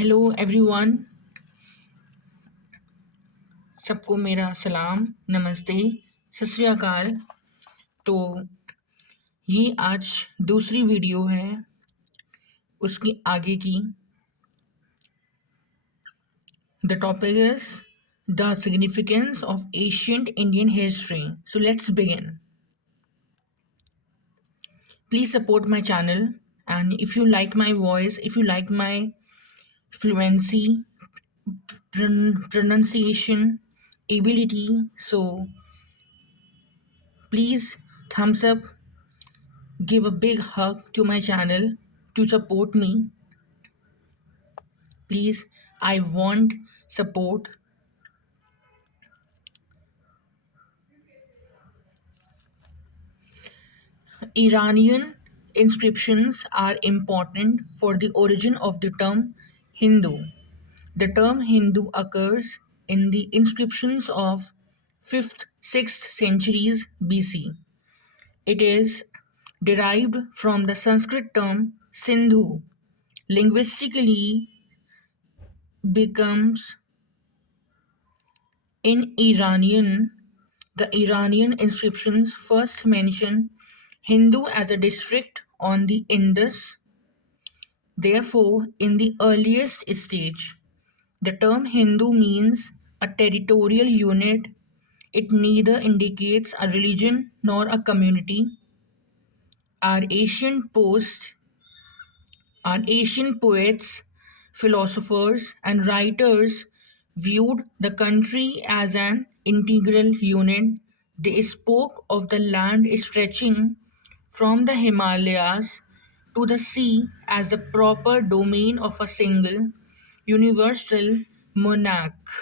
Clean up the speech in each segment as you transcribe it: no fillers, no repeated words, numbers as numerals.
Hello everyone. सबको मेरा सलाम, नमस्ते, सत श्री अकाल। तो ये आज दूसरी वीडियो है उसकी आगे की। The topic is the significance of ancient Indian history. So let's begin. Please support my channel and if you like my voice, if you like my fluency, pronunciation, ability, so please thumbs up, give a big hug to my channel to support me. Please, I want support. Iranian inscriptions are important for the origin of the term Hindu. The term Hindu occurs in the inscriptions of 5th 6th centuries BC. It is derived from the Sanskrit term Sindhu. Linguistically becomes in Iranian. The Iranian inscriptions first mention Hindu as a district on the Indus. Therefore, in the earliest stage, the term Hindu means a territorial unit. It neither indicates a religion nor a community. Our ancient post Our ancient poets, philosophers, and writers viewed the country as an integral unit. They spoke of the land stretching from the Himalayas to the sea as the proper domain of a single, universal monarch.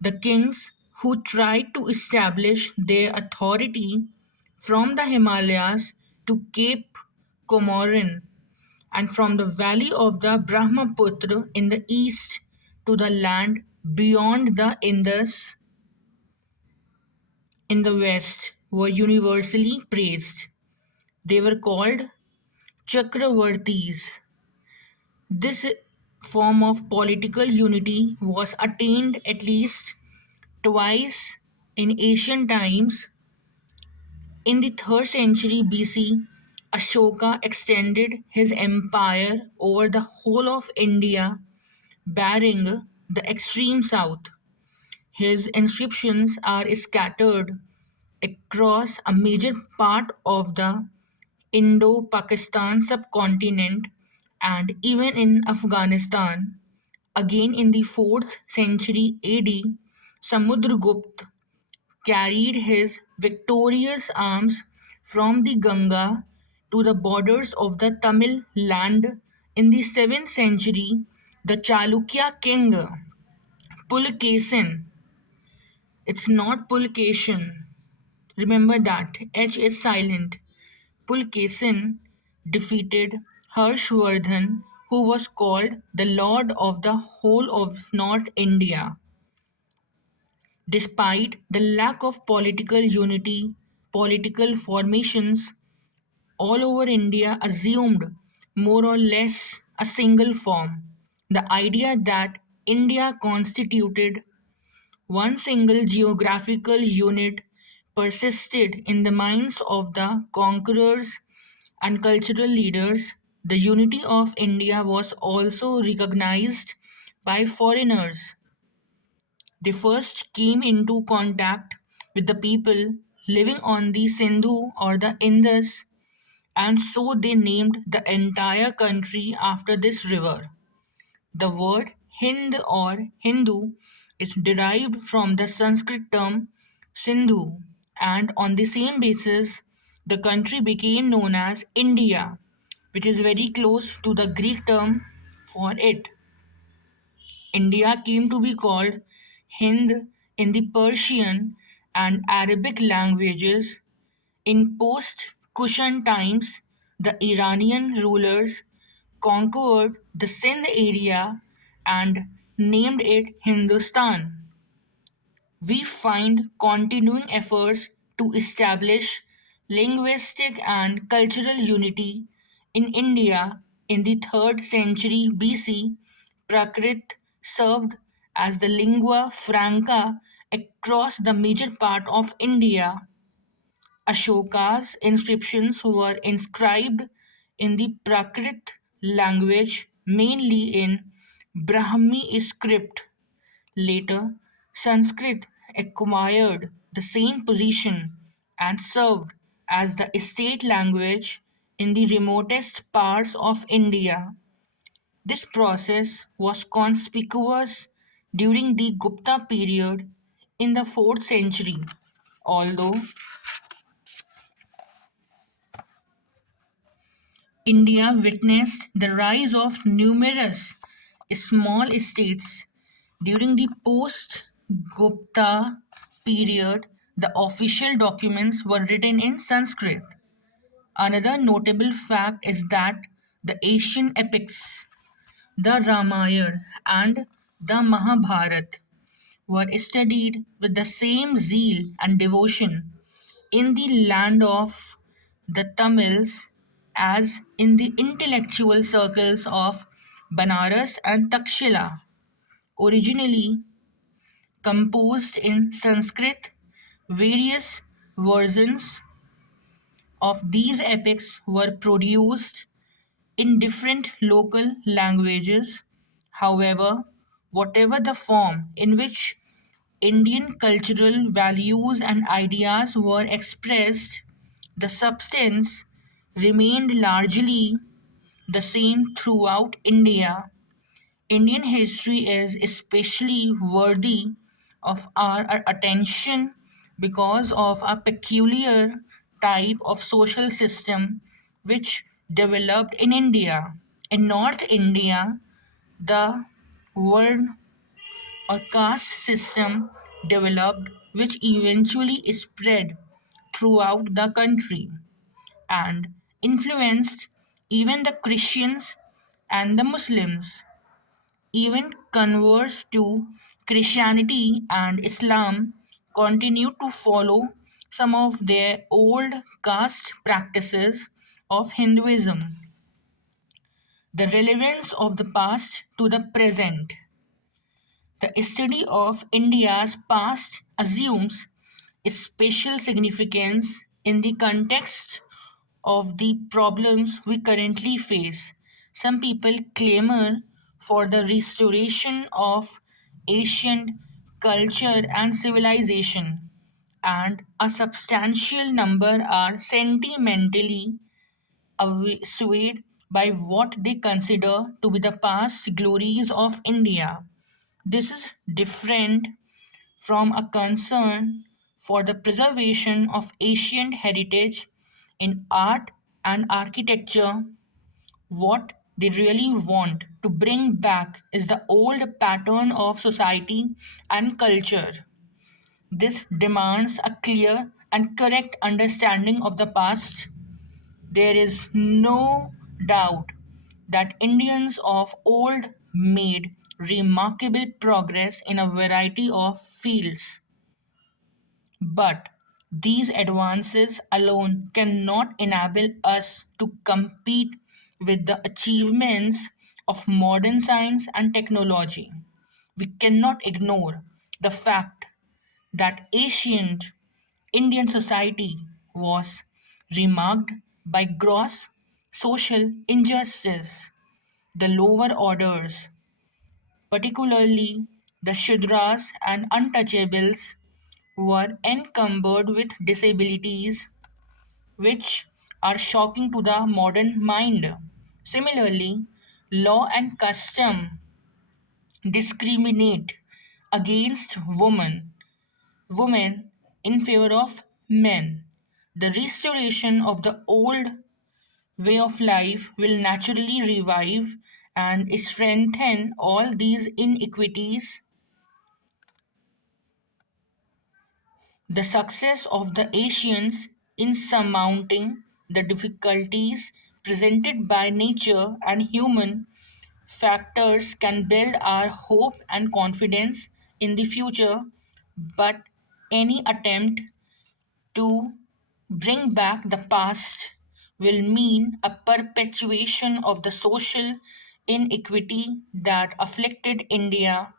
The kings who tried to establish their authority from the Himalayas to Cape Comorin and from the valley of the Brahmaputra in the east to the land beyond the Indus in the west were universally praised. They were called Chakravartis. This form of political unity was attained at least twice in ancient times. In the 3rd century BC, Ashoka extended his empire over the whole of India, barring the extreme south. His inscriptions are scattered across a major part of the Indo-Pakistan subcontinent and even in Afghanistan. Again in the 4th century AD, Samudragupta carried his victorious arms from the Ganga to the borders of the Tamil land. In the 7th century, the Chalukya king Pulkesin, it's not Pulkesin, remember that, H is silent. Pulkesin defeated Harshvardhan, who was called the Lord of the whole of North India. Despite the lack of political unity, political formations all over India assumed more or less a single form. The idea that India constituted one single geographical unit persisted in the minds of the conquerors and cultural leaders. The unity of India was also recognized by foreigners. They first came into contact with the people living on the Sindhu or the Indus, and so they named the entire country after this river. The word Hind or Hindu is derived from the Sanskrit term Sindhu, and on the same basis, the country became known as India, which is very close to the Greek term for it. India came to be called Hind in the Persian and Arabic languages. In post Kushan times, the Iranian rulers conquered the Sindh area and named it Hindustan. We find continuing efforts to establish linguistic and cultural unity in India in the 3rd century BC. Prakrit served as the lingua franca across the major part of India. Ashoka's inscriptions were inscribed in the Prakrit language, mainly in Brahmi script. Later, Sanskrit acquired the same position and served as the state language in the remotest parts of India. This process was conspicuous during the Gupta period in the 4th century, although India witnessed the rise of numerous small states during the post Gupta period. The official documents were written in Sanskrit. Another notable fact is that the Asian epics, the Ramayana and the Mahabharata, were studied with the same zeal and devotion in the land of the Tamils as in the intellectual circles of Banaras and Takshila. Originally composed in Sanskrit, various versions of these epics were produced in different local languages. However, whatever the form in which Indian cultural values and ideas were expressed, the substance remained largely the same throughout India. Indian history is especially worthy of our attention because of a peculiar type of social system which developed in India. In North India, the word or caste system developed, which eventually spread throughout the country and influenced even the Christians and the Muslims. Even converts to Christianity and Islam continue to follow some of their old caste practices of Hinduism. The relevance of the past to the present. The study of India's past assumes special significance in the context of the problems we currently face. Some people clamor for the restoration of ancient culture and civilization, and a substantial number are sentimentally swayed by what they consider to be the past glories of India. This is different from a concern for the preservation of ancient heritage in art and architecture. What they really want to bring back is the old pattern of society and culture. This demands a clear and correct understanding of the past. There is no doubt that Indians of old made remarkable progress in a variety of fields, but these advances alone cannot enable us to compete with the achievements of modern science and technology. We cannot ignore the fact that ancient Indian society was remarked by gross social injustice. The lower orders, particularly the Shudras and untouchables, were encumbered with disabilities which are shocking to the modern mind. Similarly, law and custom discriminate against women in favor of men. The restoration of the old way of life will naturally revive and strengthen all these inequities. The success of the Asians in surmounting the difficulties presented by nature and human factors can build our hope and confidence in the future, but any attempt to bring back the past will mean a perpetuation of the social inequity that afflicted India.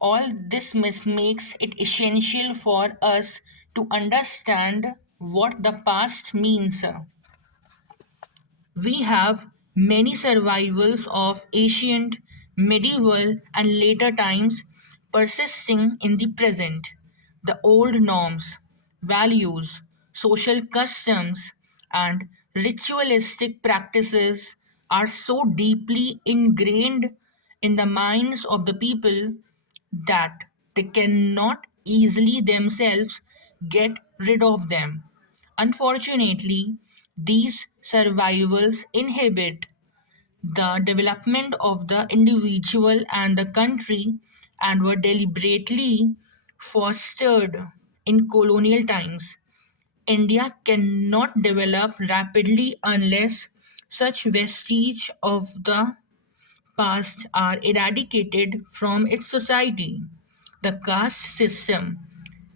All this makes it essential for us to understand what the past means. We have many survivals of ancient, medieval, and later times persisting in the present. The old norms, values, social customs, and ritualistic practices are so deeply ingrained in the minds of the people that they cannot easily themselves get rid of them. Unfortunately, these survivals inhibit the development of the individual and the country and were deliberately fostered in colonial times. India cannot develop rapidly unless such vestige of the past are eradicated from its society. The caste system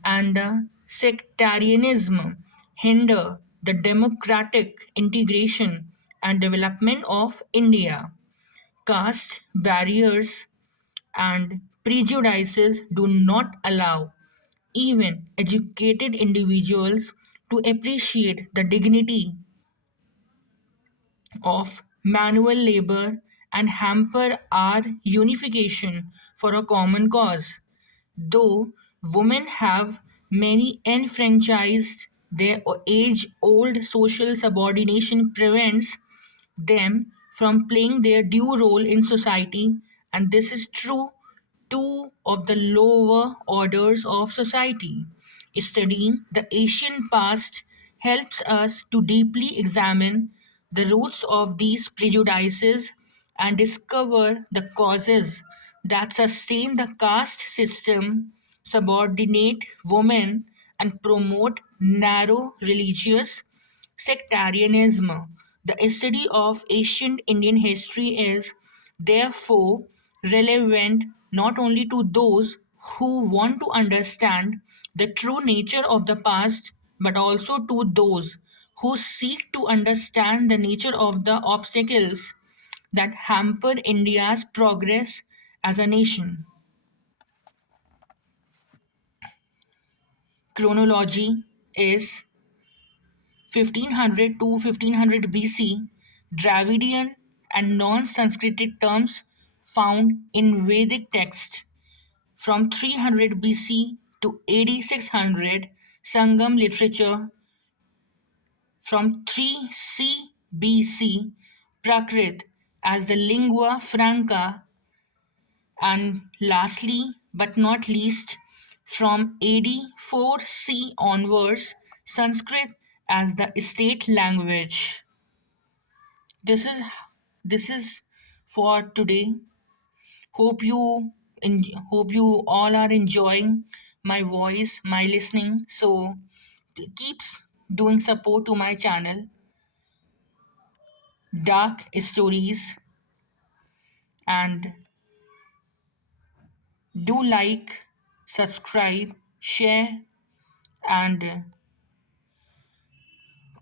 and sectarianism hinder the democratic integration and development of India. Caste barriers and prejudices do not allow even educated individuals to appreciate the dignity of manual labor and hamper our unification for a common cause. Though women have many enfranchised, their age old social subordination prevents them from playing their due role in society, and this is true too of the lower orders of society. Studying the Asian past helps us to deeply examine the roots of these prejudices and discover the causes that sustain the caste system, subordinate women, and promote narrow religious sectarianism. The study of ancient Indian history is therefore relevant not only to those who want to understand the true nature of the past, but also to those who seek to understand the nature of the obstacles that hamper India's progress as a nation. Chronology is 1500 to 1500 BC, Dravidian and non-Sanskritic terms found in Vedic texts. From 300 BC to AD 600, Sangam literature. From 3 C BC, Prakrit as the lingua franca, and lastly but not least, from AD 4 C onwards, Sanskrit as the state language. This is this is for today. Hope you hope you all are enjoying my voice, my listening. So keep doing support to my channel, Dark Stories, and do like, subscribe, share, and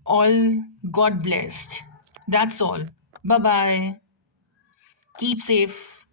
all God blessed. That's all. Bye bye. Keep safe.